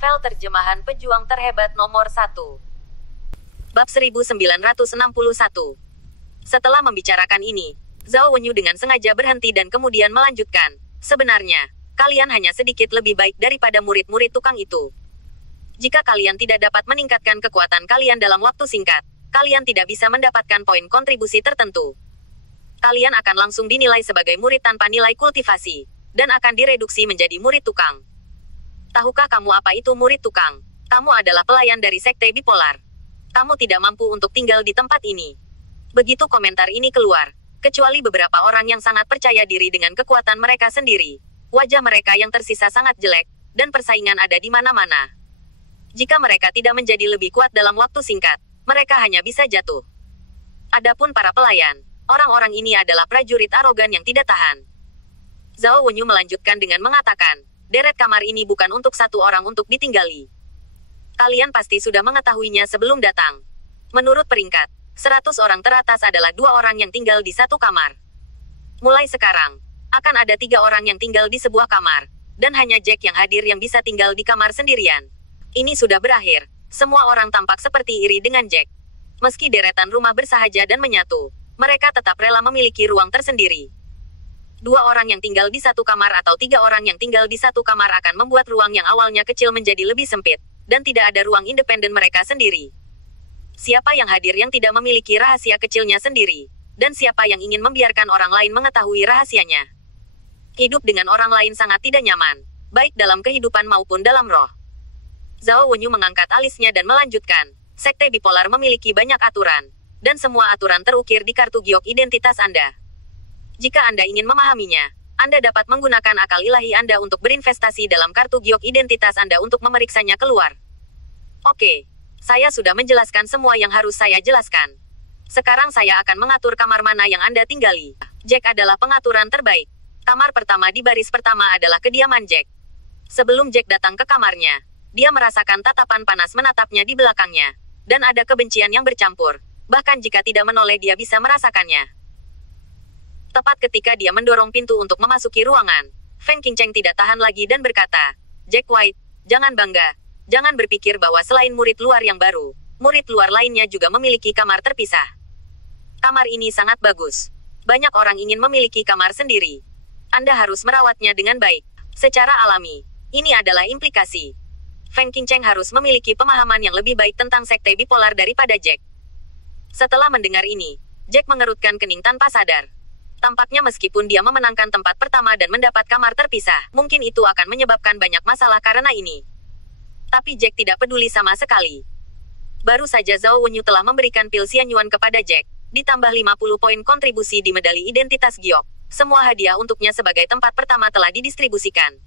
Novel terjemahan pejuang terhebat nomor 1. Bab 1961. Setelah membicarakan ini, Zhao Wenyu dengan sengaja berhenti dan kemudian melanjutkan. Sebenarnya, kalian hanya sedikit lebih baik daripada murid-murid tukang itu. Jika kalian tidak dapat meningkatkan kekuatan kalian dalam waktu singkat, kalian tidak bisa mendapatkan poin kontribusi tertentu. Kalian akan langsung dinilai sebagai murid tanpa nilai kultivasi, dan akan direduksi menjadi murid tukang. Tahukah kamu apa itu murid tukang? Kamu adalah pelayan dari sekte bipolar. Kamu tidak mampu untuk tinggal di tempat ini. Begitu komentar ini keluar, kecuali beberapa orang yang sangat percaya diri dengan kekuatan mereka sendiri. Wajah mereka yang tersisa sangat jelek, dan persaingan ada di mana-mana. Jika mereka tidak menjadi lebih kuat dalam waktu singkat, mereka hanya bisa jatuh. Adapun para pelayan, orang-orang ini adalah prajurit arogan yang tidak tahan. Zhao Wenyu melanjutkan dengan mengatakan, deret kamar ini bukan untuk satu orang untuk ditinggali. Kalian pasti sudah mengetahuinya sebelum datang. Menurut peringkat, 100 orang teratas adalah 2 orang yang tinggal di satu kamar. Mulai sekarang, akan ada 3 orang yang tinggal di sebuah kamar, dan hanya Jack yang hadir yang bisa tinggal di kamar sendirian. Ini sudah berakhir, semua orang tampak seperti iri dengan Jack. Meski deretan rumah bersahaja dan menyatu, mereka tetap rela memiliki ruang tersendiri. 2 orang yang tinggal di satu kamar atau 3 orang yang tinggal di satu kamar akan membuat ruang yang awalnya kecil menjadi lebih sempit, dan tidak ada ruang independen mereka sendiri. Siapa yang hadir yang tidak memiliki rahasia kecilnya sendiri, dan siapa yang ingin membiarkan orang lain mengetahui rahasianya? Hidup dengan orang lain sangat tidak nyaman, baik dalam kehidupan maupun dalam roh. Zhao Wenyu mengangkat alisnya dan melanjutkan, sekte bipolar memiliki banyak aturan, dan semua aturan terukir di kartu giok identitas Anda. Jika Anda ingin memahaminya, Anda dapat menggunakan akal ilahi Anda untuk berinvestasi dalam kartu giok identitas Anda untuk memeriksanya keluar. Oke, saya sudah menjelaskan semua yang harus saya jelaskan. Sekarang saya akan mengatur kamar mana yang Anda tinggali. Jack adalah pengaturan terbaik. Kamar pertama di baris pertama adalah kediaman Jack. Sebelum Jack datang ke kamarnya, dia merasakan tatapan panas menatapnya di belakangnya, dan ada kebencian yang bercampur. Bahkan jika tidak menoleh dia bisa merasakannya. Tepat ketika dia mendorong pintu untuk memasuki ruangan, Feng Qingcheng tidak tahan lagi dan berkata, Jack White, jangan bangga. Jangan berpikir bahwa selain murid luar yang baru, murid luar lainnya juga memiliki kamar terpisah. Kamar ini sangat bagus. Banyak orang ingin memiliki kamar sendiri. Anda harus merawatnya dengan baik. Secara alami, ini adalah implikasi. Feng Qingcheng harus memiliki pemahaman yang lebih baik tentang sekte bipolar daripada Jack. Setelah mendengar ini, Jack mengerutkan kening tanpa sadar. Tampaknya meskipun dia memenangkan tempat pertama dan mendapat kamar terpisah, mungkin itu akan menyebabkan banyak masalah karena ini. Tapi Jack tidak peduli sama sekali. Baru saja Zhao Wenyu telah memberikan pil Xianyuan kepada Jack, ditambah 50 poin kontribusi di medali identitas giok. Semua hadiah untuknya sebagai tempat pertama telah didistribusikan.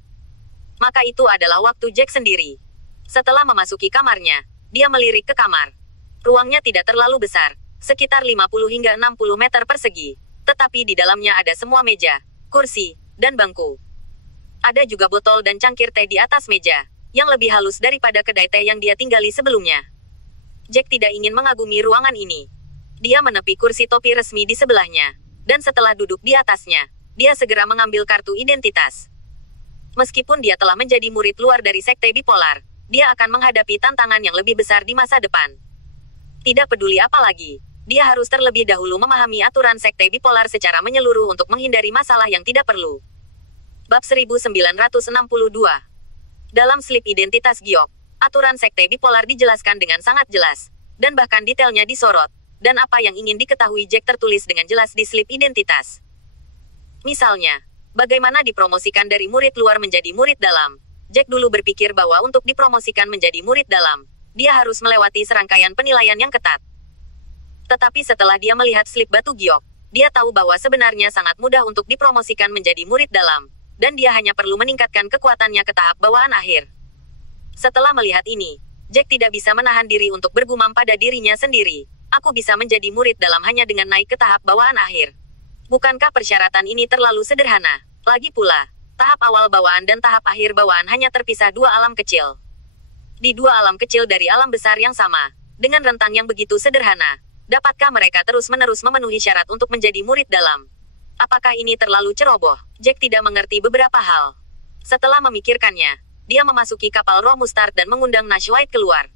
Maka itu adalah waktu Jack sendiri. Setelah memasuki kamarnya, dia melirik ke kamar. Ruangnya tidak terlalu besar, sekitar 50 hingga 60 meter persegi. Tetapi di dalamnya ada semua meja, kursi, dan bangku. Ada juga botol dan cangkir teh di atas meja, yang lebih halus daripada kedai teh yang dia tinggali sebelumnya. Jack tidak ingin mengagumi ruangan ini. Dia menepi kursi topi resmi di sebelahnya, dan setelah duduk di atasnya, dia segera mengambil kartu identitas. Meskipun dia telah menjadi murid luar dari sekte bipolar, dia akan menghadapi tantangan yang lebih besar di masa depan. Tidak peduli apa lagi. Dia harus terlebih dahulu memahami aturan sekte bipolar secara menyeluruh untuk menghindari masalah yang tidak perlu. Bab 1962. Dalam slip identitas giok, aturan sekte bipolar dijelaskan dengan sangat jelas, dan bahkan detailnya disorot, dan apa yang ingin diketahui Jack tertulis dengan jelas di slip identitas. Misalnya, bagaimana dipromosikan dari murid luar menjadi murid dalam. Jack dulu berpikir bahwa untuk dipromosikan menjadi murid dalam, dia harus melewati serangkaian penilaian yang ketat. Tetapi setelah dia melihat slip batu giok, dia tahu bahwa sebenarnya sangat mudah untuk dipromosikan menjadi murid dalam, dan dia hanya perlu meningkatkan kekuatannya ke tahap bawaan akhir. Setelah melihat ini, Jack tidak bisa menahan diri untuk bergumam pada dirinya sendiri. Aku bisa menjadi murid dalam hanya dengan naik ke tahap bawaan akhir. Bukankah persyaratan ini terlalu sederhana? Lagi pula, tahap awal bawaan dan tahap akhir bawaan hanya terpisah 2 alam kecil. Di 2 alam kecil dari alam besar yang sama, dengan rentang yang begitu sederhana, dapatkah mereka terus-menerus memenuhi syarat untuk menjadi murid dalam? Apakah ini terlalu ceroboh? Jack tidak mengerti beberapa hal. Setelah memikirkannya, dia memasuki kapal Roh Mustard dan mengundang Nash White keluar.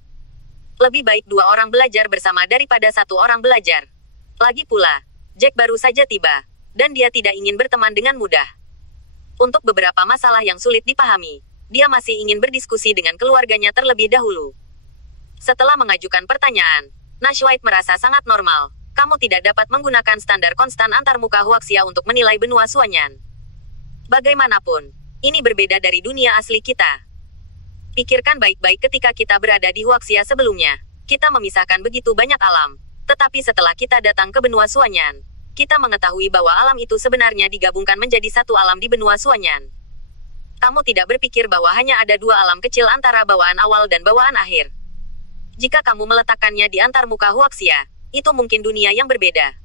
Lebih baik 2 orang belajar bersama daripada 1 orang belajar. Lagi pula, Jack baru saja tiba, dan dia tidak ingin berteman dengan mudah. Untuk beberapa masalah yang sulit dipahami, dia masih ingin berdiskusi dengan keluarganya terlebih dahulu. Setelah mengajukan pertanyaan, Nash White merasa sangat normal. Kamu tidak dapat menggunakan standar konstan antarmuka Huaxia untuk menilai benua Suanyan. Bagaimanapun, ini berbeda dari dunia asli kita. Pikirkan baik-baik ketika kita berada di Huaxia sebelumnya. Kita memisahkan begitu banyak alam. Tetapi setelah kita datang ke benua Suanyan, kita mengetahui bahwa alam itu sebenarnya digabungkan menjadi satu alam di benua Suanyan. Kamu tidak berpikir bahwa hanya ada 2 alam kecil antara bawaan awal dan bawaan akhir. Jika kamu meletakkannya di antarmuka Huaxia, itu mungkin dunia yang berbeda.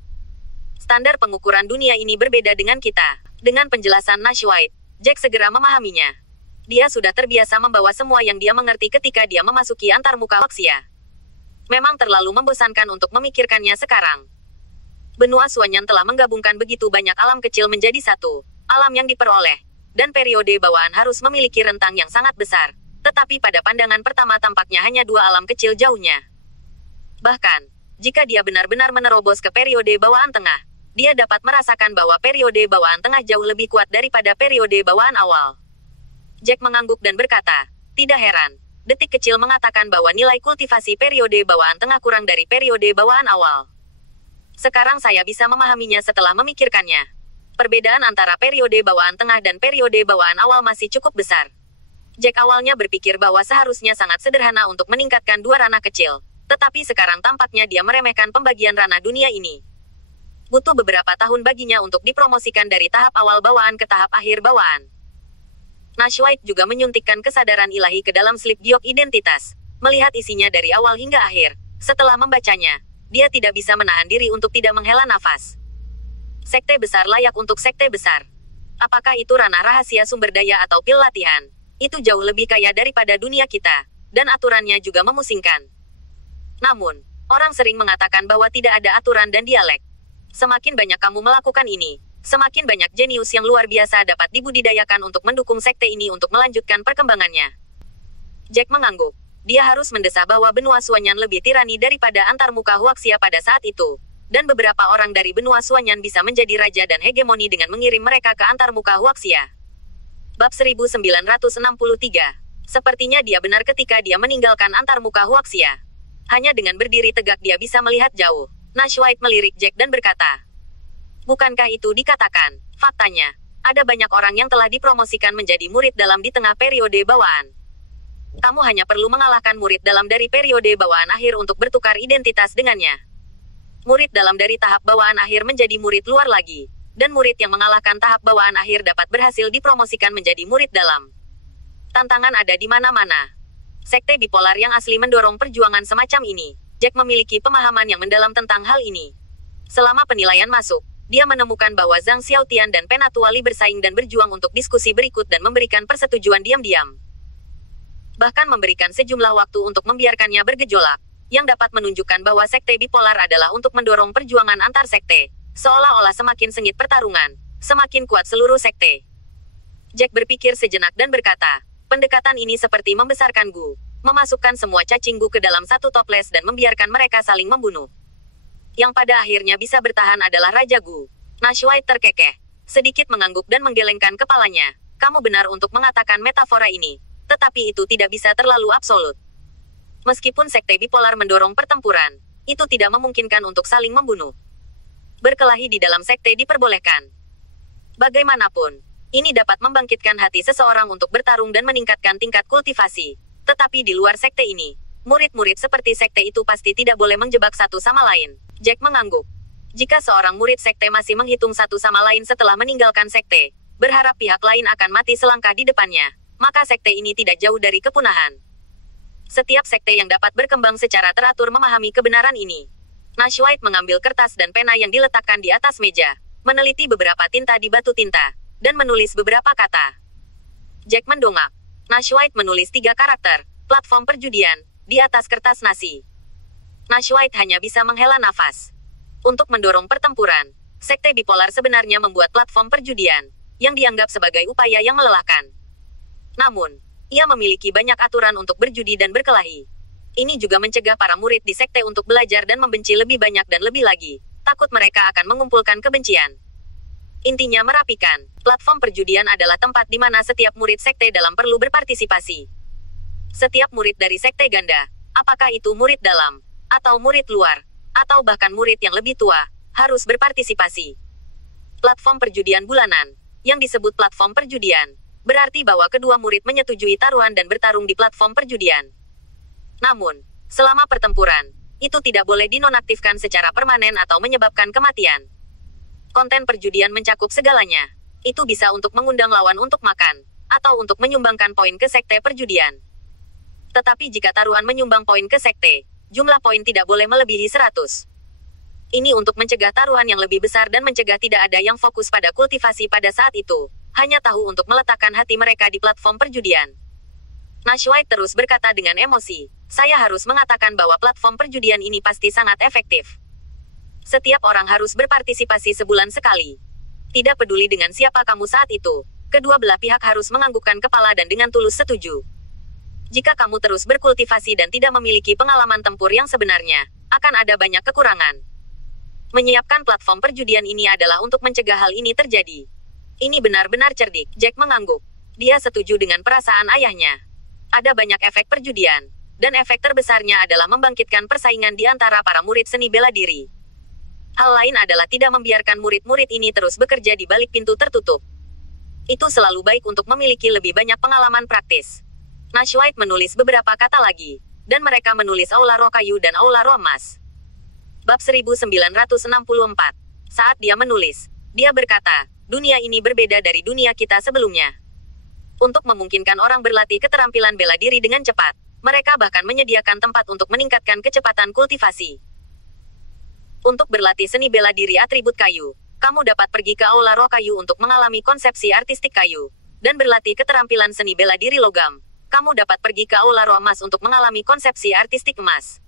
Standar pengukuran dunia ini berbeda dengan kita. Dengan penjelasan Nash White, Jack segera memahaminya. Dia sudah terbiasa membawa semua yang dia mengerti ketika dia memasuki antarmuka Huaxia. Memang terlalu membosankan untuk memikirkannya sekarang. Benua Suanyan telah menggabungkan begitu banyak alam kecil menjadi satu alam yang diperoleh, dan periode bawaan harus memiliki rentang yang sangat besar. Tetapi pada pandangan pertama tampaknya hanya 2 alam kecil jauhnya. Bahkan, jika dia benar-benar menerobos ke periode bawaan tengah, dia dapat merasakan bahwa periode bawaan tengah jauh lebih kuat daripada periode bawaan awal. Jack mengangguk dan berkata, tidak heran. Detik kecil mengatakan bahwa nilai kultivasi periode bawaan tengah kurang dari periode bawaan awal. Sekarang saya bisa memahaminya setelah memikirkannya. Perbedaan antara periode bawaan tengah dan periode bawaan awal masih cukup besar. Jack awalnya berpikir bahwa seharusnya sangat sederhana untuk meningkatkan 2 ranah kecil. Tetapi sekarang tampaknya dia meremehkan pembagian ranah dunia ini. Butuh beberapa tahun baginya untuk dipromosikan dari tahap awal bawaan ke tahap akhir bawaan. Nash White juga menyuntikkan kesadaran ilahi ke dalam slip giok identitas. Melihat isinya dari awal hingga akhir, setelah membacanya, dia tidak bisa menahan diri untuk tidak menghela nafas. Sekte besar layak untuk sekte besar. Apakah itu ranah rahasia sumber daya atau pil latihan? Itu jauh lebih kaya daripada dunia kita, dan aturannya juga memusingkan. Namun, orang sering mengatakan bahwa tidak ada aturan dan dialek. Semakin banyak kamu melakukan ini, semakin banyak jenius yang luar biasa dapat dibudidayakan untuk mendukung sekte ini untuk melanjutkan perkembangannya. Jack mengangguk. Dia harus mendesah bahwa benua Suanyan lebih tirani daripada antarmuka Huaxia pada saat itu, dan beberapa orang dari benua Suanyan bisa menjadi raja dan hegemoni dengan mengirim mereka ke antarmuka Huaxia. Bab 1963. Sepertinya dia benar ketika dia meninggalkan antarmuka Huaxia. Hanya dengan berdiri tegak dia bisa melihat jauh. Nash White melirik Jack dan berkata, bukankah itu dikatakan, faktanya, ada banyak orang yang telah dipromosikan menjadi murid dalam di tengah periode bawaan. Kamu hanya perlu mengalahkan murid dalam dari periode bawaan akhir untuk bertukar identitas dengannya. Murid dalam dari tahap bawaan akhir menjadi murid luar lagi, dan murid yang mengalahkan tahap bawaan akhir dapat berhasil dipromosikan menjadi murid dalam. Tantangan ada di mana-mana. Sekte bipolar yang asli mendorong perjuangan semacam ini. Jack memiliki pemahaman yang mendalam tentang hal ini. Selama penilaian masuk, dia menemukan bahwa Zhang Xiaotian dan Penatuali bersaing dan berjuang untuk diskusi berikut dan memberikan persetujuan diam-diam. Bahkan memberikan sejumlah waktu untuk membiarkannya bergejolak, yang dapat menunjukkan bahwa sekte bipolar adalah untuk mendorong perjuangan antar sekte. Seolah-olah semakin sengit pertarungan, semakin kuat seluruh sekte. Jack berpikir sejenak dan berkata, pendekatan ini seperti membesarkan Gu, memasukkan semua cacing Gu ke dalam satu toples dan membiarkan mereka saling membunuh. Yang pada akhirnya bisa bertahan adalah Raja Gu. Nash White terkekeh, sedikit mengangguk dan menggelengkan kepalanya. Kamu benar untuk mengatakan metafora ini, tetapi itu tidak bisa terlalu absolut. Meskipun sekte bipolar mendorong pertempuran, itu tidak memungkinkan untuk saling membunuh. Berkelahi di dalam sekte diperbolehkan. Bagaimanapun, ini dapat membangkitkan hati seseorang untuk bertarung dan meningkatkan tingkat kultivasi. Tetapi di luar sekte ini, murid-murid seperti sekte itu pasti tidak boleh menjebak satu sama lain. Jack mengangguk. Jika seorang murid sekte masih menghitung satu sama lain setelah meninggalkan sekte, berharap pihak lain akan mati selangkah di depannya, maka sekte ini tidak jauh dari kepunahan. Setiap sekte yang dapat berkembang secara teratur memahami kebenaran ini. Nash White mengambil kertas dan pena yang diletakkan di atas meja, meneliti beberapa tinta di batu tinta, dan menulis beberapa kata. Jack mendongak. Nash White menulis 3 karakter, platform perjudian, di atas kertas nasi. Nash White hanya bisa menghela nafas. Untuk mendorong pertempuran, sekte bipolar sebenarnya membuat platform perjudian, yang dianggap sebagai upaya yang melelahkan. Namun, Ia memiliki banyak aturan untuk berjudi dan berkelahi. Ini juga mencegah para murid di sekte untuk belajar dan membenci lebih banyak dan lebih lagi. Takut mereka akan mengumpulkan kebencian. Intinya merapikan. Platform perjudian adalah tempat di mana setiap murid sekte dalam perlu berpartisipasi. Setiap murid dari sekte ganda, apakah itu murid dalam, atau murid luar, atau bahkan murid yang lebih tua, harus berpartisipasi. Platform perjudian bulanan, yang disebut platform perjudian, berarti bahwa kedua murid menyetujui taruhan dan bertarung di platform perjudian. Namun, selama pertempuran, itu tidak boleh dinonaktifkan secara permanen atau menyebabkan kematian. Konten perjudian mencakup segalanya. Itu bisa untuk mengundang lawan untuk makan, atau untuk menyumbangkan poin ke sekte perjudian. Tetapi jika taruhan menyumbang poin ke sekte, jumlah poin tidak boleh melebihi 100. Ini untuk mencegah taruhan yang lebih besar dan mencegah tidak ada yang fokus pada kultivasi pada saat itu. Hanya tahu untuk meletakkan hati mereka di platform perjudian. Nashwaite terus berkata dengan emosi, saya harus mengatakan bahwa platform perjudian ini pasti sangat efektif. Setiap orang harus berpartisipasi sebulan sekali. Tidak peduli dengan siapa kamu saat itu, kedua belah pihak harus menganggukkan kepala dan dengan tulus setuju. Jika kamu terus berkultivasi dan tidak memiliki pengalaman tempur yang sebenarnya, akan ada banyak kekurangan. Menyiapkan platform perjudian ini adalah untuk mencegah hal ini terjadi. Ini benar-benar cerdik, Jack mengangguk. Dia setuju dengan perasaan ayahnya. Ada banyak efek perjudian, dan efek terbesarnya adalah membangkitkan persaingan di antara para murid seni bela diri. Hal lain adalah tidak membiarkan murid-murid ini terus bekerja di balik pintu tertutup. Itu selalu baik untuk memiliki lebih banyak pengalaman praktis. Nashwaite menulis beberapa kata lagi, dan mereka menulis Aula Roh Kayu dan Aula Roh Emas. Bab 1964. Saat dia menulis, dia berkata, dunia ini berbeda dari dunia kita sebelumnya. Untuk memungkinkan orang berlatih keterampilan bela diri dengan cepat, mereka bahkan menyediakan tempat untuk meningkatkan kecepatan kultivasi. Untuk berlatih seni bela diri atribut kayu, kamu dapat pergi ke Aula Roh Kayu untuk mengalami konsepsi artistik kayu, dan berlatih keterampilan seni bela diri logam. Kamu dapat pergi ke Aula Roh Emas untuk mengalami konsepsi artistik emas.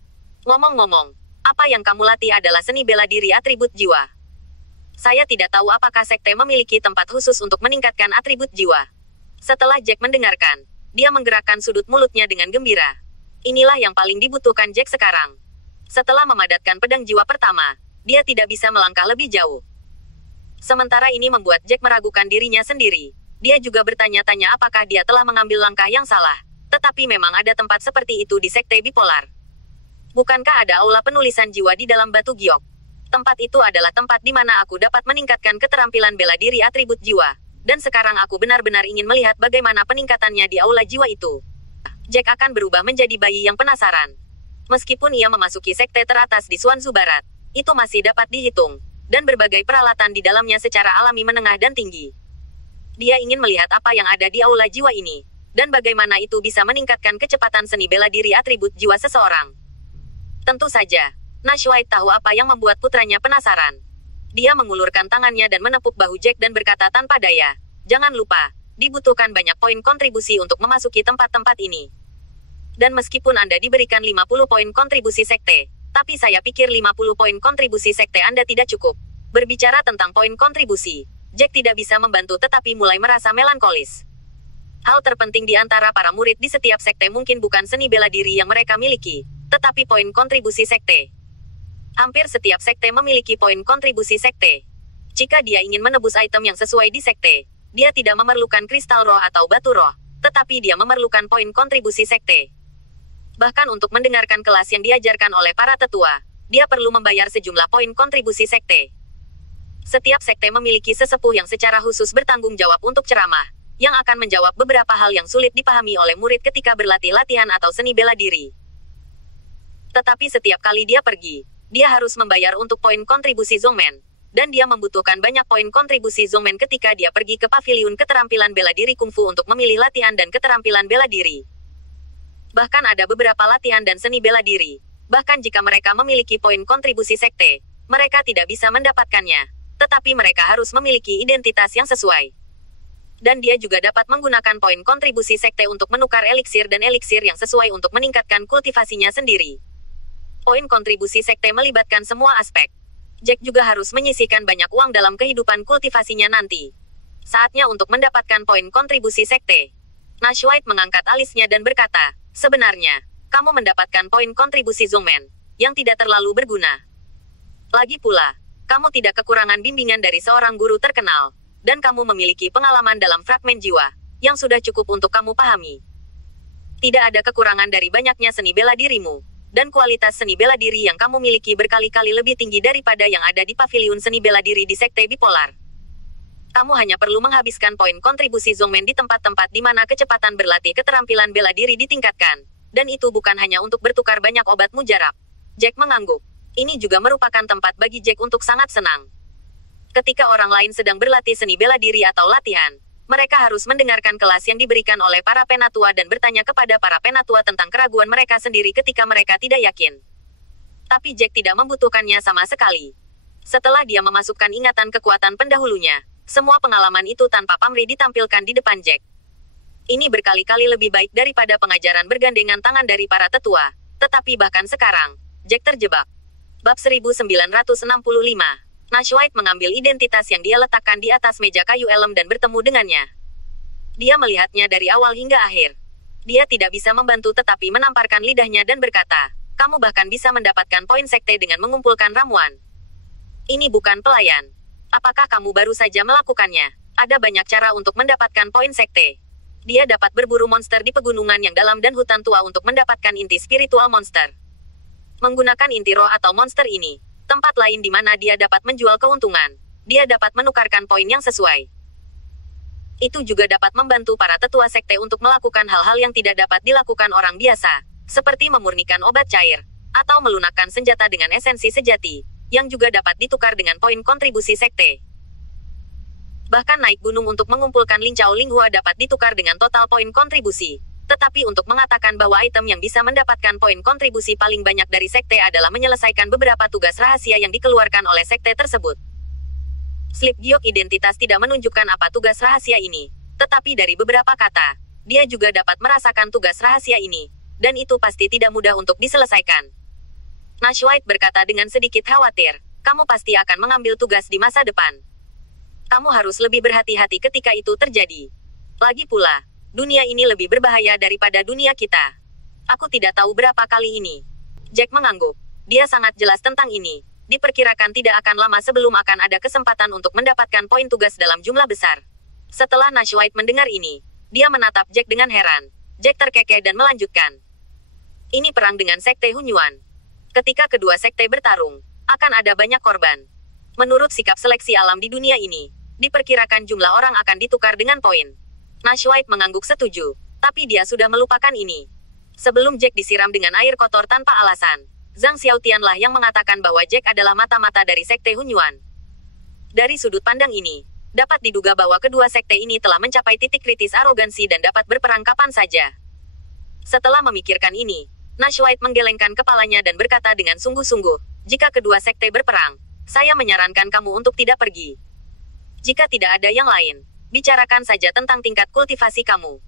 Ngomong-ngomong, apa yang kamu latih adalah seni bela diri atribut jiwa. Saya tidak tahu apakah sekte memiliki tempat khusus untuk meningkatkan atribut jiwa. Setelah Jack mendengarkan, dia menggerakkan sudut mulutnya dengan gembira. Inilah yang paling dibutuhkan Jack sekarang. Setelah memadatkan pedang jiwa pertama, dia tidak bisa melangkah lebih jauh. Sementara ini membuat Jack meragukan dirinya sendiri. Dia juga bertanya-tanya apakah dia telah mengambil langkah yang salah. Tetapi memang ada tempat seperti itu di sekte bipolar. Bukankah ada aula penulisan jiwa di dalam batu giok? Tempat itu adalah tempat di mana aku dapat meningkatkan keterampilan bela diri atribut jiwa. Dan sekarang aku benar-benar ingin melihat bagaimana peningkatannya di aula jiwa itu. Jack akan berubah menjadi bayi yang penasaran. Meskipun ia memasuki sekte teratas di Suanzu Barat, itu masih dapat dihitung. Dan berbagai peralatan di dalamnya secara alami menengah dan tinggi. Dia ingin melihat apa yang ada di aula jiwa ini. Dan bagaimana itu bisa meningkatkan kecepatan seni bela diri atribut jiwa seseorang. Tentu saja, Nashwaite tahu apa yang membuat putranya penasaran. Dia mengulurkan tangannya dan menepuk bahu Jack dan berkata tanpa daya, jangan lupa, dibutuhkan banyak poin kontribusi untuk memasuki tempat-tempat ini. Dan meskipun Anda diberikan 50 poin kontribusi sekte, tapi saya pikir 50 poin kontribusi sekte Anda tidak cukup. Berbicara tentang poin kontribusi, Jack tidak bisa membantu tetapi mulai merasa melankolis. Hal terpenting di antara para murid di setiap sekte mungkin bukan seni bela diri yang mereka miliki, tetapi poin kontribusi sekte. Hampir setiap sekte memiliki poin kontribusi sekte. Jika dia ingin menebus item yang sesuai di sekte, dia tidak memerlukan kristal roh atau batu roh, tetapi dia memerlukan poin kontribusi sekte. Bahkan untuk mendengarkan kelas yang diajarkan oleh para tetua, dia perlu membayar sejumlah poin kontribusi sekte. Setiap sekte memiliki sesepuh yang secara khusus bertanggung jawab untuk ceramah, yang akan menjawab beberapa hal yang sulit dipahami oleh murid ketika berlatih latihan atau seni bela diri. Tetapi setiap kali dia pergi, dia harus membayar untuk poin kontribusi Zongmen, dan dia membutuhkan banyak poin kontribusi Zongmen ketika dia pergi ke paviliun keterampilan bela diri kungfu untuk memilih latihan dan keterampilan bela diri. Bahkan ada beberapa latihan dan seni bela diri, bahkan jika mereka memiliki poin kontribusi sekte, mereka tidak bisa mendapatkannya, tetapi mereka harus memiliki identitas yang sesuai. Dan dia juga dapat menggunakan poin kontribusi sekte untuk menukar eliksir dan eliksir yang sesuai untuk meningkatkan kultivasinya sendiri. Poin kontribusi sekte melibatkan semua aspek. Jack juga harus menyisihkan banyak uang dalam kehidupan kultivasinya nanti. Saatnya untuk mendapatkan poin kontribusi sekte. Nash White mengangkat alisnya dan berkata, sebenarnya, kamu mendapatkan poin kontribusi Zongmen, yang tidak terlalu berguna. Lagi pula, kamu tidak kekurangan bimbingan dari seorang guru terkenal, dan kamu memiliki pengalaman dalam fragmen jiwa, yang sudah cukup untuk kamu pahami. Tidak ada kekurangan dari banyaknya seni bela dirimu, dan kualitas seni bela diri yang kamu miliki berkali-kali lebih tinggi daripada yang ada di paviliun seni bela diri di Sekte Bipolar. Kamu hanya perlu menghabiskan poin kontribusi Zongmen di tempat-tempat di mana kecepatan berlatih keterampilan bela diri ditingkatkan, dan itu bukan hanya untuk bertukar banyak obat mujarab. Jack mengangguk. Ini juga merupakan tempat bagi Jack untuk sangat senang. Ketika orang lain sedang berlatih seni bela diri atau latihan, mereka harus mendengarkan kelas yang diberikan oleh para penatua dan bertanya kepada para penatua tentang keraguan mereka sendiri ketika mereka tidak yakin. Tapi Jack tidak membutuhkannya sama sekali. Setelah dia memasukkan ingatan kekuatan pendahulunya, semua pengalaman itu tanpa pamrih ditampilkan di depan Jack. Ini berkali-kali lebih baik daripada pengajaran bergandengan tangan dari para tetua. Tetapi bahkan sekarang, Jack terjebak. Bab 1965. Nash White mengambil identitas yang dia letakkan di atas meja kayu elem dan bertemu dengannya. Dia melihatnya dari awal hingga akhir. Dia tidak bisa membantu tetapi menamparkan lidahnya dan berkata, kamu bahkan bisa mendapatkan poin sekte dengan mengumpulkan ramuan. Ini bukan pelayan. Apakah kamu baru saja melakukannya? Ada banyak cara untuk mendapatkan poin sekte. Dia dapat berburu monster di pegunungan yang dalam dan hutan tua untuk mendapatkan inti spiritual monster. Menggunakan inti roh atau monster ini, tempat lain di mana dia dapat menjual keuntungan, dia dapat menukarkan poin yang sesuai. Itu juga dapat membantu para tetua sekte untuk melakukan hal-hal yang tidak dapat dilakukan orang biasa, seperti memurnikan obat cair, atau melunakkan senjata dengan esensi sejati, yang juga dapat ditukar dengan poin kontribusi sekte. Bahkan naik gunung untuk mengumpulkan Lincao Linghua dapat ditukar dengan total poin kontribusi. Tetapi untuk mengatakan bahwa item yang bisa mendapatkan poin kontribusi paling banyak dari sekte adalah menyelesaikan beberapa tugas rahasia yang dikeluarkan oleh sekte tersebut. Slip giok identitas tidak menunjukkan apa tugas rahasia ini, tetapi dari beberapa kata, dia juga dapat merasakan tugas rahasia ini, dan itu pasti tidak mudah untuk diselesaikan. Nash White berkata dengan sedikit khawatir, kamu pasti akan mengambil tugas di masa depan. Kamu harus lebih berhati-hati ketika itu terjadi. Lagi pula, dunia ini lebih berbahaya daripada dunia kita. Aku tidak tahu berapa kali ini. Jack mengangguk. Dia sangat jelas tentang ini. Diperkirakan tidak akan lama sebelum akan ada kesempatan untuk mendapatkan poin tugas dalam jumlah besar. Setelah Nash White mendengar ini, dia menatap Jack dengan heran. Jack terkekeh dan melanjutkan. Ini perang dengan Sekte Hunyuan. Ketika kedua sekte bertarung, akan ada banyak korban. Menurut sikap seleksi alam di dunia ini, diperkirakan jumlah orang akan ditukar dengan poin. Nash White mengangguk setuju, tapi dia sudah melupakan ini. Sebelum Jack disiram dengan air kotor tanpa alasan, Zhang Xiaotianlah yang mengatakan bahwa Jack adalah mata-mata dari Sekte Hunyuan. Dari sudut pandang ini, dapat diduga bahwa kedua sekte ini telah mencapai titik kritis arogansi dan dapat berperang kapan saja. Setelah memikirkan ini, Nash White menggelengkan kepalanya dan berkata dengan sungguh-sungguh, jika kedua sekte berperang, saya menyarankan kamu untuk tidak pergi. Jika tidak ada yang lain, bicarakan saja tentang tingkat kultivasi kamu.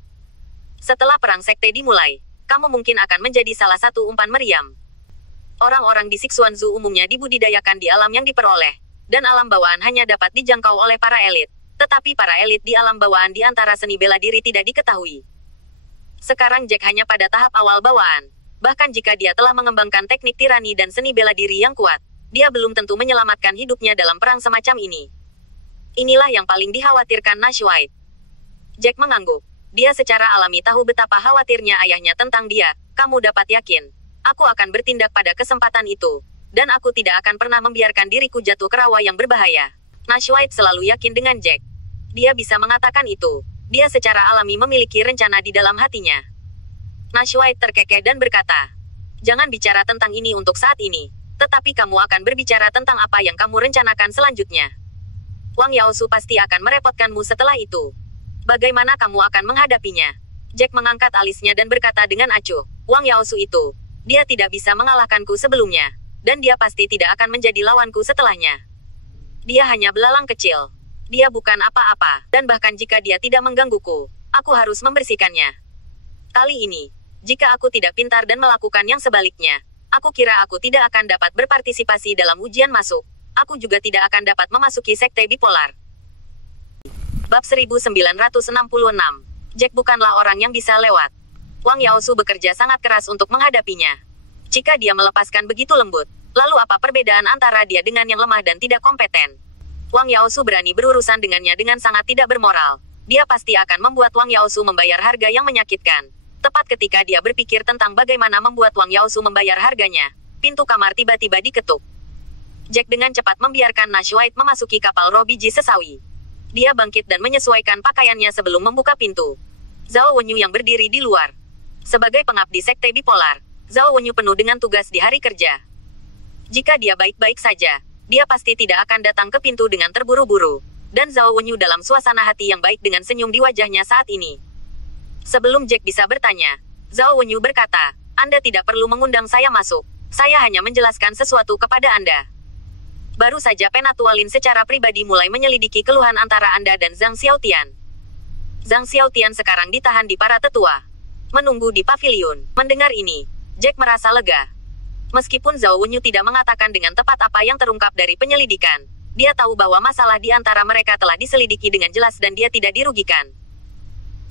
Setelah perang sekte dimulai, kamu mungkin akan menjadi salah satu umpan meriam. Orang-orang di Sixuanzu umumnya dibudidayakan di alam yang diperoleh, dan alam bawaan hanya dapat dijangkau oleh para elit. Tetapi para elit di alam bawaan di antara seni bela diri tidak diketahui. Sekarang Jack hanya pada tahap awal bawaan. Bahkan jika dia telah mengembangkan teknik tirani dan seni bela diri yang kuat, dia belum tentu menyelamatkan hidupnya dalam perang semacam ini. Inilah yang paling dikhawatirkan Nash White. Jack mengangguk. Dia secara alami tahu betapa khawatirnya ayahnya tentang dia. Kamu dapat yakin, aku akan bertindak pada kesempatan itu, dan aku tidak akan pernah membiarkan diriku jatuh ke rawa yang berbahaya. Nash White selalu yakin dengan Jack. Dia bisa mengatakan itu. Dia secara alami memiliki rencana di dalam hatinya. Nash White terkekeh dan berkata, jangan bicara tentang ini untuk saat ini, tetapi kamu akan berbicara tentang apa yang kamu rencanakan selanjutnya. Wang Yaosu pasti akan merepotkanmu setelah itu. Bagaimana kamu akan menghadapinya? Jack mengangkat alisnya dan berkata dengan acuh, Wang Yaosu itu, dia tidak bisa mengalahkanku sebelumnya, dan dia pasti tidak akan menjadi lawanku setelahnya. Dia hanya belalang kecil. Dia bukan apa-apa, dan bahkan jika dia tidak menggangguku, aku harus membersihkannya. Kali ini, jika aku tidak pintar dan melakukan yang sebaliknya, aku kira aku tidak akan dapat berpartisipasi dalam ujian masuk. Aku juga tidak akan dapat memasuki Sekte Bipolar. Bab 1966. Jack bukanlah orang yang bisa lewat. Wang Yaosu bekerja sangat keras untuk menghadapinya. Jika dia melepaskan begitu lembut, lalu apa perbedaan antara dia dengan yang lemah dan tidak kompeten? Wang Yaosu berani berurusan dengannya dengan sangat tidak bermoral. Dia pasti akan membuat Wang Yaosu membayar harga yang menyakitkan. Tepat ketika dia berpikir tentang bagaimana membuat Wang Yaosu membayar harganya, pintu kamar tiba-tiba diketuk. Jack dengan cepat membiarkan Nash White memasuki kapal roh biji sesawi. Dia bangkit dan menyesuaikan pakaiannya sebelum membuka pintu. Zhao Wenyu yang berdiri di luar. Sebagai pengabdi sekte bipolar, Zhao Wenyu penuh dengan tugas di hari kerja. Jika dia baik-baik saja, dia pasti tidak akan datang ke pintu dengan terburu-buru. Dan Zhao Wenyu dalam suasana hati yang baik dengan senyum di wajahnya saat ini. Sebelum Jack bisa bertanya, Zhao Wenyu berkata, Anda tidak perlu mengundang saya masuk. Saya hanya menjelaskan sesuatu kepada Anda. Baru saja Penatualin secara pribadi mulai menyelidiki keluhan antara Anda dan Zhang Xiaotian. Zhang Xiaotian sekarang ditahan di para tetua. Menunggu di pavilion. Mendengar ini, Jack merasa lega. Meskipun Zhao Wenyu tidak mengatakan dengan tepat apa yang terungkap dari penyelidikan, dia tahu bahwa masalah di antara mereka telah diselidiki dengan jelas dan dia tidak dirugikan.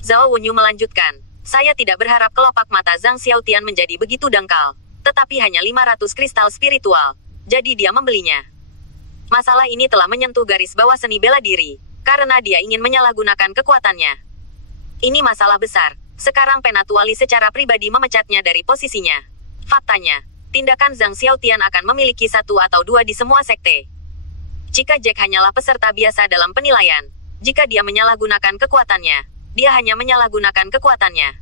Zhao Wenyu melanjutkan, saya tidak berharap kelopak mata Zhang Xiaotian menjadi begitu dangkal, tetapi hanya 500 kristal spiritual, jadi dia membelinya. Masalah ini telah menyentuh garis bawah seni bela diri, karena dia ingin menyalahgunakan kekuatannya. Ini masalah besar. Sekarang Penatuali secara pribadi memecatnya dari posisinya. Faktanya, tindakan Zhang Xiaotian akan memiliki 1 atau 2 di semua sekte. Jika Jack hanyalah peserta biasa dalam penilaian, jika dia menyalahgunakan kekuatannya, dia hanya menyalahgunakan kekuatannya.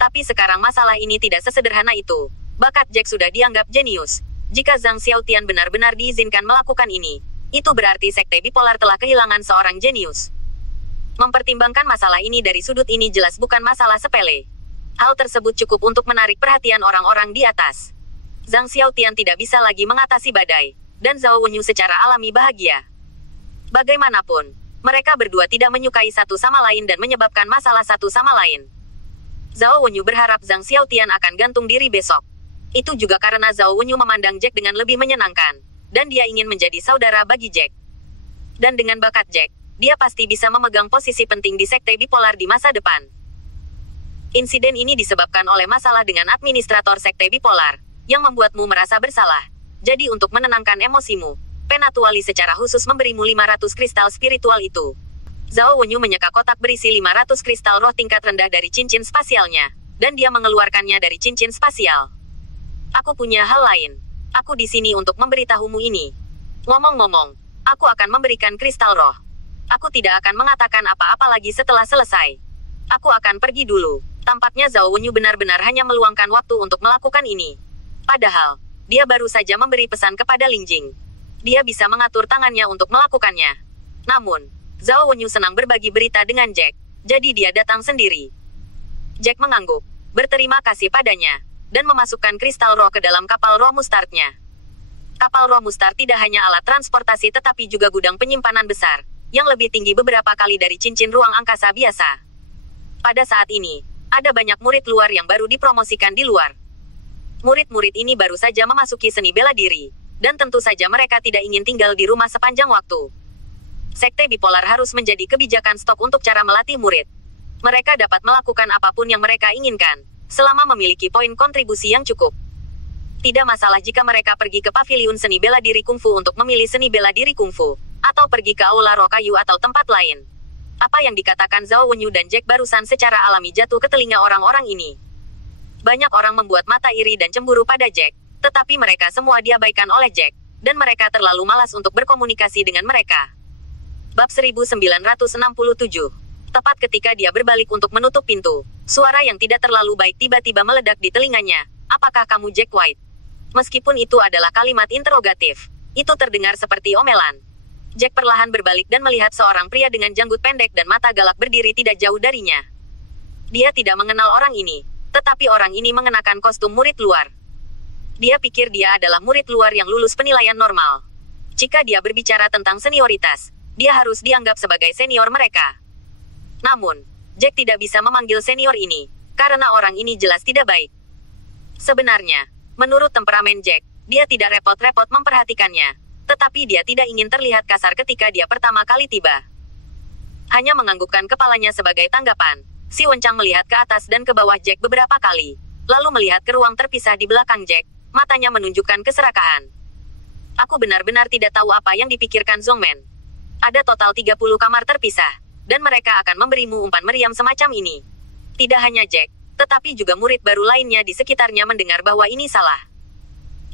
Tapi sekarang masalah ini tidak sesederhana itu. Bakat Jack sudah dianggap jenius. Jika Zhang Xiaotian benar-benar diizinkan melakukan ini, itu berarti sekte bipolar telah kehilangan seorang jenius. Mempertimbangkan masalah ini dari sudut ini jelas bukan masalah sepele. Hal tersebut cukup untuk menarik perhatian orang-orang di atas. Zhang Xiaotian tidak bisa lagi mengatasi badai, dan Zhao Wenyu secara alami bahagia. Bagaimanapun, mereka berdua tidak menyukai satu sama lain dan menyebabkan masalah satu sama lain. Zhao Wenyu berharap Zhang Xiaotian akan gantung diri besok. Itu juga karena Zhao Wenyu memandang Jack dengan lebih menyenangkan, dan dia ingin menjadi saudara bagi Jack. Dan dengan bakat Jack, dia pasti bisa memegang posisi penting di sekte bipolar di masa depan. Insiden ini disebabkan oleh masalah dengan administrator sekte bipolar, yang membuatmu merasa bersalah. Jadi untuk menenangkan emosimu, Penatuali secara khusus memberimu 500 kristal spiritual itu. Zhao Wenyu menyeka kotak berisi 500 kristal roh tingkat rendah dari cincin spasialnya, dan dia mengeluarkannya dari cincin spasial. Aku punya hal lain. Aku di sini untuk memberitahumu ini. Ngomong-ngomong, aku akan memberikan kristal roh. Aku tidak akan mengatakan apa-apa lagi setelah selesai. Aku akan pergi dulu. Tampaknya Zhao Wenyu benar-benar hanya meluangkan waktu untuk melakukan ini. Padahal, dia baru saja memberi pesan kepada Ling Jing. Dia bisa mengatur tangannya untuk melakukannya. Namun, Zhao Wenyu senang berbagi berita dengan Jack, jadi dia datang sendiri. Jack mengangguk, berterima kasih padanya, dan memasukkan kristal roh ke dalam kapal roh mustardnya. Kapal roh mustard tidak hanya alat transportasi tetapi juga gudang penyimpanan besar, yang lebih tinggi beberapa kali dari cincin ruang angkasa biasa. Pada saat ini, ada banyak murid luar yang baru dipromosikan di luar. Murid-murid ini baru saja memasuki seni bela diri, dan tentu saja mereka tidak ingin tinggal di rumah sepanjang waktu. Sekte bipolar harus menjadi kebijakan stok untuk cara melatih murid. Mereka dapat melakukan apapun yang mereka inginkan, selama memiliki poin kontribusi yang cukup. Tidak masalah jika mereka pergi ke paviliun seni bela diri kungfu untuk memilih seni bela diri kungfu, atau pergi ke aula roh kayu atau tempat lain. Apa yang dikatakan Zhao Wenyu dan Jack barusan secara alami jatuh ke telinga orang-orang ini. Banyak orang membuat mata iri dan cemburu pada Jack, tetapi mereka semua diabaikan oleh Jack, dan mereka terlalu malas untuk berkomunikasi dengan mereka. Bab 1967. Tepat ketika dia berbalik untuk menutup pintu, suara yang tidak terlalu baik tiba-tiba meledak di telinganya. Apakah kamu Jack White? Meskipun itu adalah kalimat interrogatif, itu terdengar seperti omelan. Jack perlahan berbalik dan melihat seorang pria dengan janggut pendek dan mata galak berdiri tidak jauh darinya. Dia tidak mengenal orang ini, tetapi orang ini mengenakan kostum murid luar. Dia pikir dia adalah murid luar yang lulus penilaian normal. Jika dia berbicara tentang senioritas, dia harus dianggap sebagai senior mereka. Namun, Jack tidak bisa memanggil senior ini, karena orang ini jelas tidak baik. Sebenarnya, menurut temperamen Jack, dia tidak repot-repot memperhatikannya. Tetapi dia tidak ingin terlihat kasar ketika dia pertama kali tiba. Hanya menganggukkan kepalanya sebagai tanggapan. Si Wencang melihat ke atas dan ke bawah Jack beberapa kali. Lalu melihat ke ruang terpisah di belakang Jack. Matanya menunjukkan keserakahan. Aku benar-benar tidak tahu apa yang dipikirkan Zhongmen. Ada total 30 kamar terpisah. Dan mereka akan memberimu umpan meriam semacam ini. Tidak hanya Jack, tetapi juga murid baru lainnya di sekitarnya mendengar bahwa ini salah.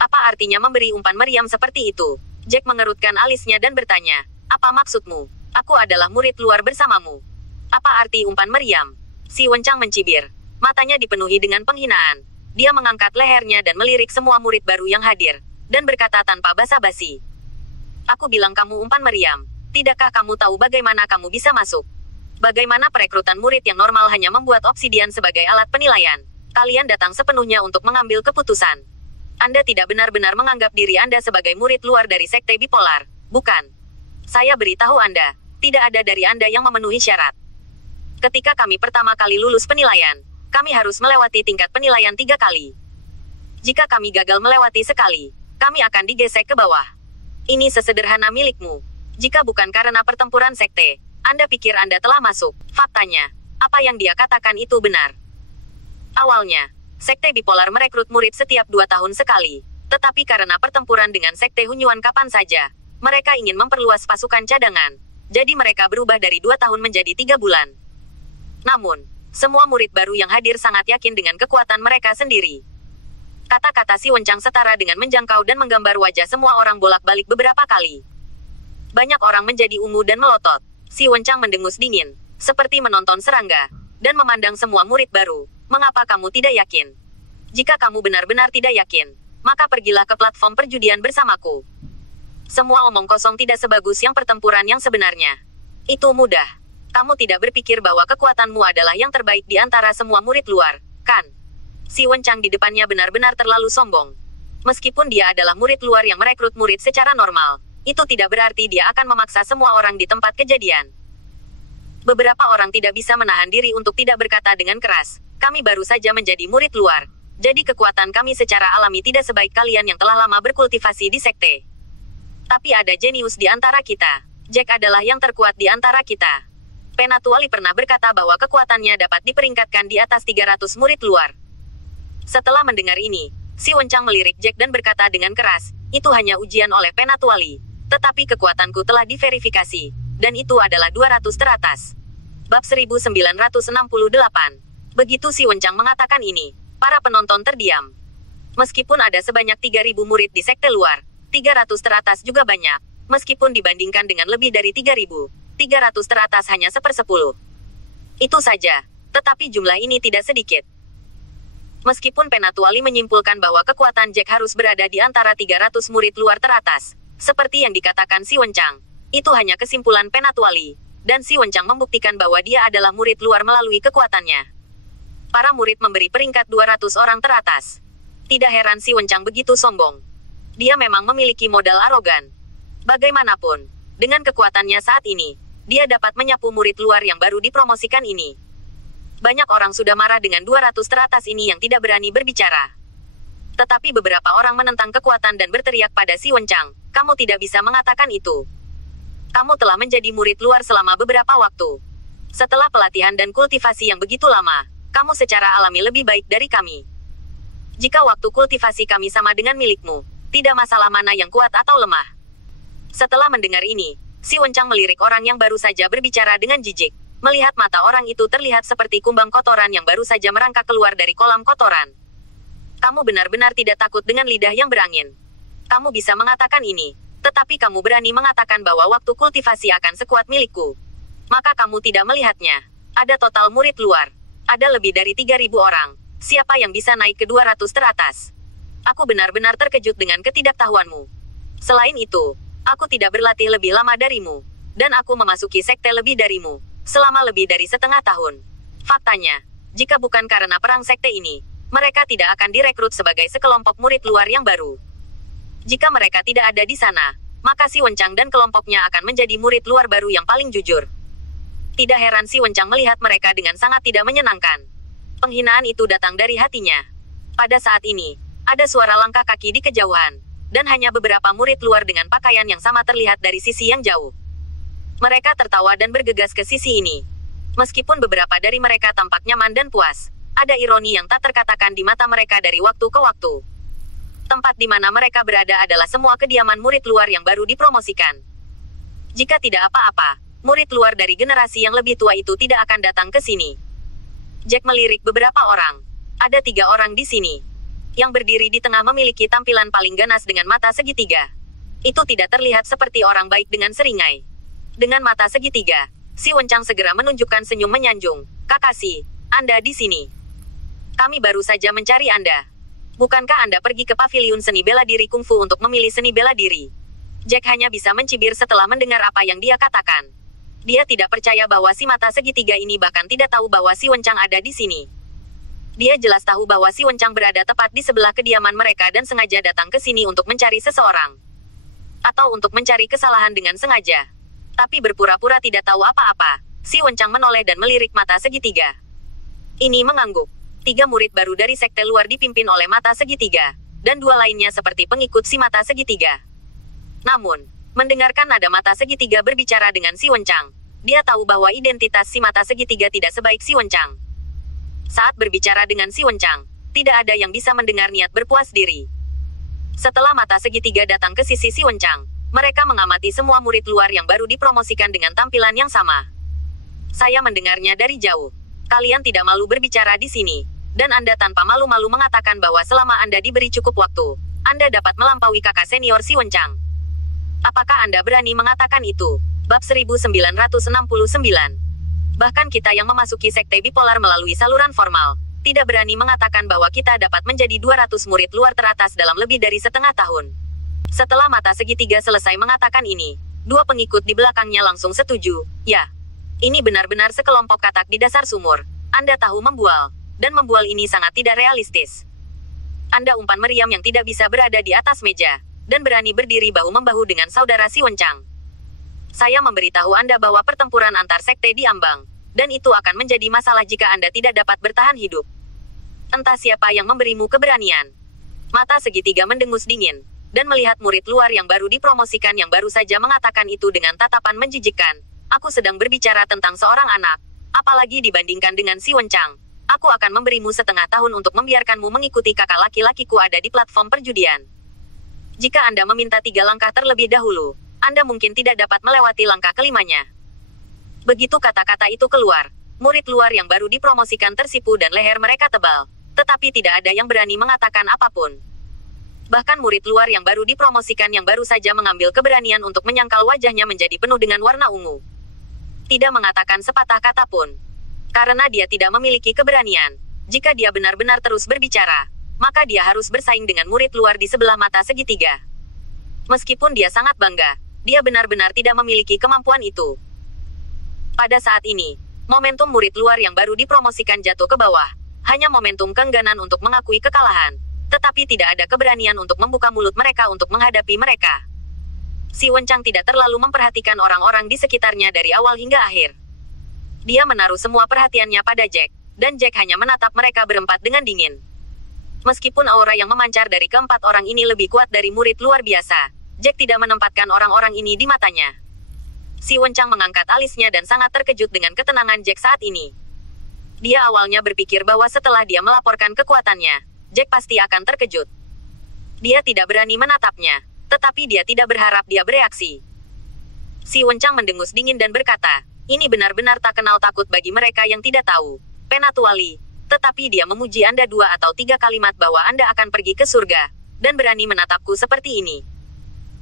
Apa artinya memberi umpan meriam seperti itu? Jack mengerutkan alisnya dan bertanya, apa maksudmu? Aku adalah murid luar bersamamu. Apa arti umpan meriam? Si Wencang mencibir. Matanya dipenuhi dengan penghinaan. Dia mengangkat lehernya dan melirik semua murid baru yang hadir. Dan berkata tanpa basa-basi. Aku bilang kamu umpan meriam. Tidakkah kamu tahu bagaimana kamu bisa masuk? Bagaimana perekrutan murid yang normal hanya membuat obsidian sebagai alat penilaian? Kalian datang sepenuhnya untuk mengambil keputusan. Anda tidak benar-benar menganggap diri Anda sebagai murid luar dari sekte bipolar, bukan? Saya beritahu Anda, tidak ada dari Anda yang memenuhi syarat. Ketika kami pertama kali lulus penilaian, kami harus melewati tingkat penilaian 3 kali. Jika kami gagal melewati sekali, kami akan digesek ke bawah. Ini sesederhana milikmu. Jika bukan karena pertempuran sekte, Anda pikir Anda telah masuk. Faktanya, apa yang dia katakan itu benar. Awalnya, sekte bipolar merekrut murid setiap 2 tahun sekali. Tetapi karena pertempuran dengan sekte Hunyuan kapan saja, mereka ingin memperluas pasukan cadangan. Jadi mereka berubah dari 2 tahun menjadi 3 bulan. Namun, semua murid baru yang hadir sangat yakin dengan kekuatan mereka sendiri. Kata-kata si Wencang setara dengan menjangkau dan menggambar wajah semua orang bolak-balik beberapa kali. Banyak orang menjadi ungu dan melotot. Si Wencang mendengus dingin, seperti menonton serangga, dan memandang semua murid baru. Mengapa kamu tidak yakin? Jika kamu benar-benar tidak yakin, maka pergilah ke platform perjudian bersamaku. Semua omong kosong tidak sebagus yang pertempuran yang sebenarnya. Itu mudah. Kamu tidak berpikir bahwa kekuatanmu adalah yang terbaik di antara semua murid luar, kan? Si Wencang di depannya benar-benar terlalu sombong. Meskipun dia adalah murid luar yang merekrut murid secara normal, itu tidak berarti dia akan memaksa semua orang di tempat kejadian. Beberapa orang tidak bisa menahan diri untuk tidak berkata dengan keras, kami baru saja menjadi murid luar. Jadi kekuatan kami secara alami tidak sebaik kalian yang telah lama berkultivasi di sekte. Tapi ada jenius di antara kita. Jack adalah yang terkuat di antara kita. Penatuali pernah berkata bahwa kekuatannya dapat diperingkatkan di atas 300 murid luar. Setelah mendengar ini, si Wencang melirik Jack dan berkata dengan keras, itu hanya ujian oleh Penatuali. Tetapi kekuatanku telah diverifikasi, dan itu adalah 200 teratas. Bab 1968. Begitu si Wencang mengatakan ini, para penonton terdiam. Meskipun ada sebanyak 3.000 murid di sekte luar, 300 teratas juga banyak. Meskipun dibandingkan dengan lebih dari 3.000, 300 teratas hanya 1/10. Itu saja, tetapi jumlah ini tidak sedikit. Meskipun Penatuali menyimpulkan bahwa kekuatan Jack harus berada di antara 300 murid luar teratas, seperti yang dikatakan si Wencang, itu hanya kesimpulan Penatuali, dan si Wencang membuktikan bahwa dia adalah murid luar melalui kekuatannya. Para murid memberi peringkat 200 orang teratas. Tidak heran si Wencang begitu sombong. Dia memang memiliki modal arogan. Bagaimanapun, dengan kekuatannya saat ini, dia dapat menyapu murid luar yang baru dipromosikan ini. Banyak orang sudah marah dengan 200 teratas ini yang tidak berani berbicara. Tetapi beberapa orang menentang kekuatan dan berteriak pada si Wencang, kamu tidak bisa mengatakan itu. Kamu telah menjadi murid luar selama beberapa waktu. Setelah pelatihan dan kultivasi yang begitu lama, kamu secara alami lebih baik dari kami. Jika waktu kultivasi kami sama dengan milikmu, tidak masalah mana yang kuat atau lemah. Setelah mendengar ini, si Wencang melirik orang yang baru saja berbicara dengan jijik. Melihat mata orang itu terlihat seperti kumbang kotoran yang baru saja merangkak keluar dari kolam kotoran. Kamu benar-benar tidak takut dengan lidah yang berangin. Kamu bisa mengatakan ini, tetapi kamu berani mengatakan bahwa waktu kultivasi akan sekuat milikku. Maka kamu tidak melihatnya. Ada total murid luar. Ada lebih dari 3.000 orang. Siapa yang bisa naik ke 200 teratas? Aku benar-benar terkejut dengan ketidaktahuanmu. Selain itu, aku tidak berlatih lebih lama darimu. Dan aku memasuki sekte lebih darimu. Selama lebih dari setengah tahun. Faktanya, jika bukan karena perang sekte ini, mereka tidak akan direkrut sebagai sekelompok murid luar yang baru. Jika mereka tidak ada di sana, maka si Wencang dan kelompoknya akan menjadi murid luar baru yang paling jujur. Tidak heran si Wencang melihat mereka dengan sangat tidak menyenangkan. Penghinaan itu datang dari hatinya. Pada saat ini, ada suara langkah kaki di kejauhan, dan hanya beberapa murid luar dengan pakaian yang sama terlihat dari sisi yang jauh. Mereka tertawa dan bergegas ke sisi ini. Meskipun beberapa dari mereka tampak nyaman dan puas, ada ironi yang tak terkatakan di mata mereka dari waktu ke waktu. Tempat di mana mereka berada adalah semua kediaman murid luar yang baru dipromosikan. Jika tidak apa-apa, murid luar dari generasi yang lebih tua itu tidak akan datang ke sini. Jack melirik beberapa orang. Ada 3 orang di sini. Yang berdiri di tengah memiliki tampilan paling ganas dengan mata segitiga. Itu tidak terlihat seperti orang baik dengan seringai. Dengan mata segitiga, si Wencang segera menunjukkan senyum menyanjung. Kakashi, Anda di sini. Kami baru saja mencari Anda. Bukankah Anda pergi ke paviliun seni bela diri kungfu untuk memilih seni bela diri? Jack hanya bisa mencibir setelah mendengar apa yang dia katakan. Dia tidak percaya bahwa si mata segitiga ini bahkan tidak tahu bahwa si Wencang ada di sini. Dia jelas tahu bahwa si Wencang berada tepat di sebelah kediaman mereka dan sengaja datang ke sini untuk mencari seseorang. Atau untuk mencari kesalahan dengan sengaja. Tapi berpura-pura tidak tahu apa-apa, si Wencang menoleh dan melirik mata segitiga. Ini mengangguk. 3 murid baru dari sekte luar dipimpin oleh mata segitiga, dan 2 lainnya seperti pengikut si mata segitiga. Namun, mendengarkan nada mata segitiga berbicara dengan si Wencang, dia tahu bahwa identitas si mata segitiga tidak sebaik si Wencang. Saat berbicara dengan si Wencang, tidak ada yang bisa mendengar niat berpuas diri. Setelah mata segitiga datang ke sisi si Wencang, mereka mengamati semua murid luar yang baru dipromosikan dengan tampilan yang sama. Saya mendengarnya dari jauh. Kalian tidak malu berbicara di sini. Dan Anda tanpa malu-malu mengatakan bahwa selama Anda diberi cukup waktu, Anda dapat melampaui kakak senior si Wencang. Apakah Anda berani mengatakan itu? Bab 1969. Bahkan kita yang memasuki sekte bipolar melalui saluran formal, tidak berani mengatakan bahwa kita dapat menjadi 200 murid luar teratas dalam lebih dari setengah tahun. Setelah mata segitiga selesai mengatakan ini, 2 pengikut di belakangnya langsung setuju. Ya, ini benar-benar sekelompok katak di dasar sumur. Anda tahu membual. Dan membual ini sangat tidak realistis. Anda umpan meriam yang tidak bisa berada di atas meja, dan berani berdiri bahu-membahu dengan saudara si Wencang. Saya memberitahu Anda bahwa pertempuran antar sekte diambang, dan itu akan menjadi masalah jika Anda tidak dapat bertahan hidup. Entah siapa yang memberimu keberanian. Mata segitiga mendengus dingin, dan melihat murid luar yang baru dipromosikan yang baru saja mengatakan itu dengan tatapan menjijikkan. Aku sedang berbicara tentang seorang anak, apalagi dibandingkan dengan si Wencang. Aku akan memberimu setengah tahun untuk membiarkanmu mengikuti kakak laki-lakiku ada di platform perjudian. Jika Anda meminta 3 langkah terlebih dahulu, Anda mungkin tidak dapat melewati langkah kelimanya. Begitu kata-kata itu keluar, murid luar yang baru dipromosikan tersipu dan leher mereka tebal, tetapi tidak ada yang berani mengatakan apapun. Bahkan murid luar yang baru dipromosikan yang baru saja mengambil keberanian untuk menyangkal wajahnya menjadi penuh dengan warna ungu. Tidak mengatakan sepatah kata pun. Karena dia tidak memiliki keberanian. Jika dia benar-benar terus berbicara, maka dia harus bersaing dengan murid luar di sebelah mata segitiga. Meskipun dia sangat bangga, dia benar-benar tidak memiliki kemampuan itu. Pada saat ini, momentum murid luar yang baru dipromosikan jatuh ke bawah. Hanya momentum keengganan untuk mengakui kekalahan. Tetapi tidak ada keberanian untuk membuka mulut mereka untuk menghadapi mereka. Si Wencang tidak terlalu memperhatikan orang-orang di sekitarnya dari awal hingga akhir. Dia menaruh semua perhatiannya pada Jack, dan Jack hanya menatap mereka berempat dengan dingin. Meskipun aura yang memancar dari keempat orang ini lebih kuat dari murid luar biasa, Jack tidak menempatkan orang-orang ini di matanya. Si Wencang mengangkat alisnya dan sangat terkejut dengan ketenangan Jack saat ini. Dia awalnya berpikir bahwa setelah dia melaporkan kekuatannya, Jack pasti akan terkejut. Dia tidak berani menatapnya, tetapi dia tidak berharap dia bereaksi. Si Wencang mendengus dingin dan berkata, ini benar-benar tak kenal takut bagi mereka yang tidak tahu. Penatuali. Tetapi dia memuji Anda 2 atau 3 kalimat bahwa Anda akan pergi ke surga, dan berani menatapku seperti ini.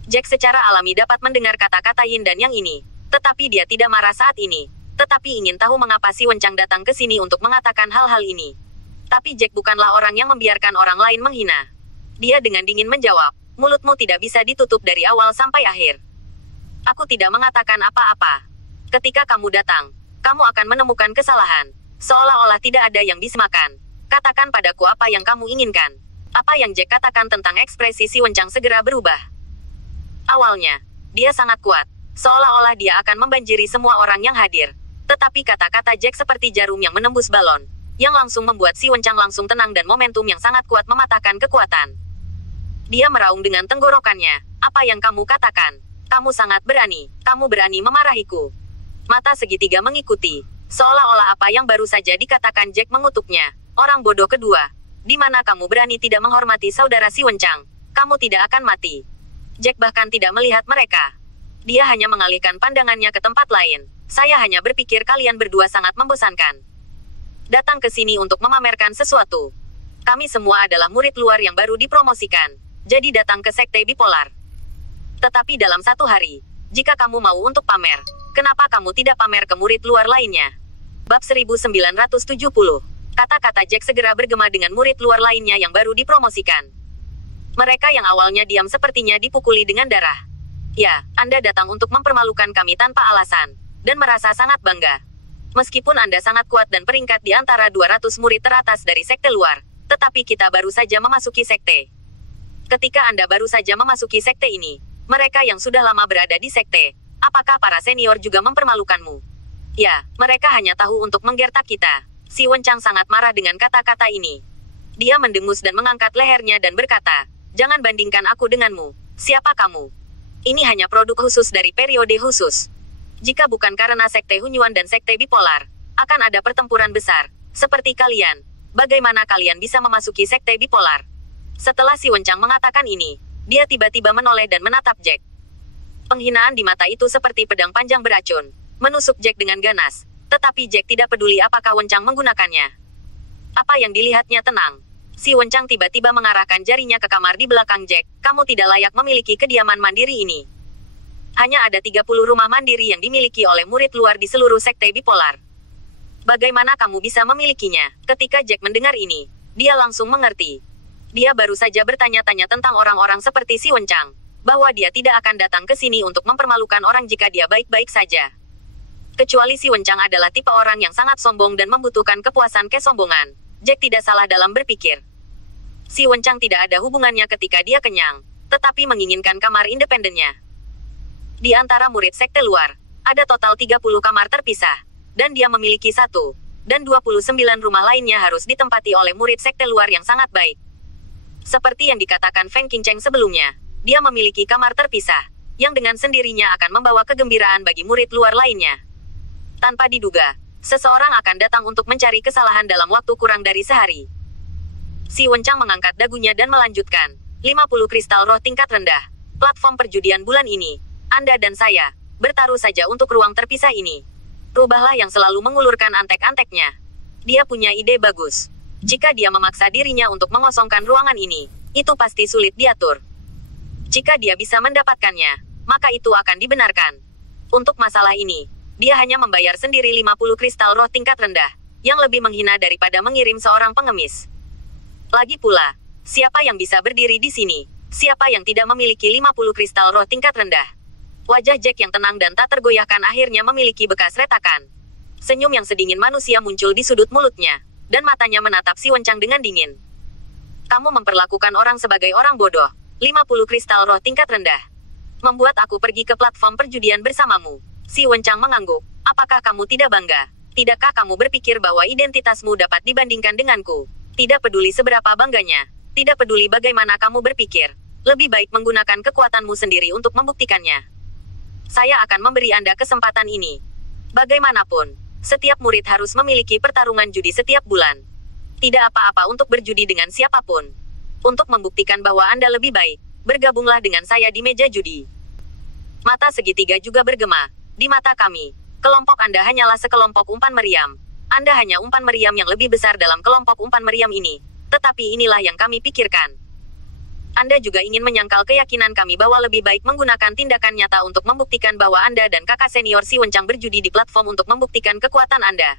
Jack secara alami dapat mendengar kata-kata Yin dan Yang ini, tetapi dia tidak marah saat ini. Tetapi ingin tahu mengapa si Wencang datang ke sini untuk mengatakan hal-hal ini. Tapi Jack bukanlah orang yang membiarkan orang lain menghina. Dia dengan dingin menjawab, mulutmu tidak bisa ditutup dari awal sampai akhir. Aku tidak mengatakan apa-apa. Ketika kamu datang, kamu akan menemukan kesalahan. Seolah-olah tidak ada yang disemakan. Katakan padaku apa yang kamu inginkan. Apa yang Jack katakan tentang ekspresi si Wencang segera berubah. Awalnya, dia sangat kuat. Seolah-olah dia akan membanjiri semua orang yang hadir. Tetapi kata-kata Jack seperti jarum yang menembus balon, yang langsung membuat si Wencang langsung tenang dan momentum yang sangat kuat mematahkan kekuatan. Dia meraung dengan tenggorokannya. Apa yang kamu katakan? Kamu sangat berani. Kamu berani memarahiku. Mata segitiga mengikuti. Seolah-olah apa yang baru saja dikatakan Jack mengutuknya. Orang bodoh kedua. Di mana kamu berani tidak menghormati saudara si Wencang? Kamu tidak akan mati. Jack bahkan tidak melihat mereka. Dia hanya mengalihkan pandangannya ke tempat lain. Saya hanya berpikir kalian berdua sangat membosankan. Datang ke sini untuk memamerkan sesuatu. Kami semua adalah murid luar yang baru dipromosikan. Jadi datang ke sekte bipolar. Tetapi dalam satu hari, jika kamu mau untuk pamer, kenapa kamu tidak pamer ke murid luar lainnya? Bab 1970. Kata-kata Jack segera bergema dengan murid luar lainnya yang baru dipromosikan. Mereka yang awalnya diam sepertinya dipukuli dengan darah. Ya, Anda datang untuk mempermalukan kami tanpa alasan, dan merasa sangat bangga. Meskipun Anda sangat kuat dan peringkat di antara 200 murid teratas dari sekte luar, tetapi kita baru saja memasuki sekte. Ketika Anda baru saja memasuki sekte ini, mereka yang sudah lama berada di sekte, apakah para senior juga mempermalukanmu? Ya, mereka hanya tahu untuk menggertak kita. Si Wencang sangat marah dengan kata-kata ini. Dia mendengus dan mengangkat lehernya dan berkata, "Jangan bandingkan aku denganmu. Siapa kamu? Ini hanya produk khusus dari periode khusus. Jika bukan karena sekte Hunyuan dan sekte bipolar, akan ada pertempuran besar. Seperti kalian, bagaimana kalian bisa memasuki sekte bipolar?" Setelah si Wencang mengatakan ini, dia tiba-tiba menoleh dan menatap Jack. Penghinaan di mata itu seperti pedang panjang beracun, menusuk Jack dengan ganas. Tetapi Jack tidak peduli apakah Wencang menggunakannya. Apa yang dilihatnya tenang. Si Wencang tiba-tiba mengarahkan jarinya ke kamar di belakang Jack. "Kamu tidak layak memiliki kediaman mandiri ini. Hanya ada 30 rumah mandiri yang dimiliki oleh murid luar di seluruh sekte bipolar. Bagaimana kamu bisa memilikinya?" Ketika Jack mendengar ini, dia langsung mengerti. Dia baru saja bertanya-tanya tentang orang-orang seperti si Wencang, bahwa dia tidak akan datang ke sini untuk mempermalukan orang jika dia baik-baik saja. Kecuali si Wencang adalah tipe orang yang sangat sombong dan membutuhkan kepuasan kesombongan. Jack tidak salah dalam berpikir. Si Wencang tidak ada hubungannya ketika dia kenyang, tetapi menginginkan kamar independennya. Di antara murid sekte luar, ada total 30 kamar terpisah, dan dia memiliki 1, dan 29 rumah lainnya harus ditempati oleh murid sekte luar yang sangat baik. Seperti yang dikatakan Feng Qingcheng sebelumnya, dia memiliki kamar terpisah, yang dengan sendirinya akan membawa kegembiraan bagi murid luar lainnya. Tanpa diduga, seseorang akan datang untuk mencari kesalahan dalam waktu kurang dari sehari. Si Wencang mengangkat dagunya dan melanjutkan, 50 kristal roh tingkat rendah. Platform perjudian bulan ini, Anda dan saya, bertaruh saja untuk ruang terpisah ini. Rubahlah yang selalu mengulurkan antek-anteknya. Dia punya ide bagus. Jika dia memaksa dirinya untuk mengosongkan ruangan ini, itu pasti sulit diatur. Jika dia bisa mendapatkannya, maka itu akan dibenarkan. Untuk masalah ini, dia hanya membayar sendiri 50 kristal roh tingkat rendah, yang lebih menghina daripada mengirim seorang pengemis. Lagi pula, siapa yang bisa berdiri di sini? Siapa yang tidak memiliki 50 kristal roh tingkat rendah? Wajah Jack yang tenang dan tak tergoyahkan akhirnya memiliki bekas retakan. Senyum yang sedingin manusia muncul di sudut mulutnya, dan matanya menatap si Wencang dengan dingin. "Kamu memperlakukan orang sebagai orang bodoh. 50 kristal roh tingkat rendah. Membuat aku pergi ke platform perjudian bersamamu." Si Wencang mengangguk. "Apakah kamu tidak bangga? Tidakkah kamu berpikir bahwa identitasmu dapat dibandingkan denganku? Tidak peduli seberapa bangganya. Tidak peduli bagaimana kamu berpikir. Lebih baik menggunakan kekuatanmu sendiri untuk membuktikannya. Saya akan memberi Anda kesempatan ini. Bagaimanapun, setiap murid harus memiliki pertarungan judi setiap bulan. Tidak apa-apa untuk berjudi dengan siapapun. Untuk membuktikan bahwa Anda lebih baik, bergabunglah dengan saya di meja judi." Mata segitiga juga bergema. "Di mata kami, kelompok Anda hanyalah sekelompok umpan meriam. Anda hanya umpan meriam yang lebih besar dalam kelompok umpan meriam ini. Tetapi inilah yang kami pikirkan. Anda juga ingin menyangkal keyakinan kami bahwa lebih baik menggunakan tindakan nyata untuk membuktikan bahwa Anda dan kakak senior si Wencang berjudi di platform untuk membuktikan kekuatan Anda.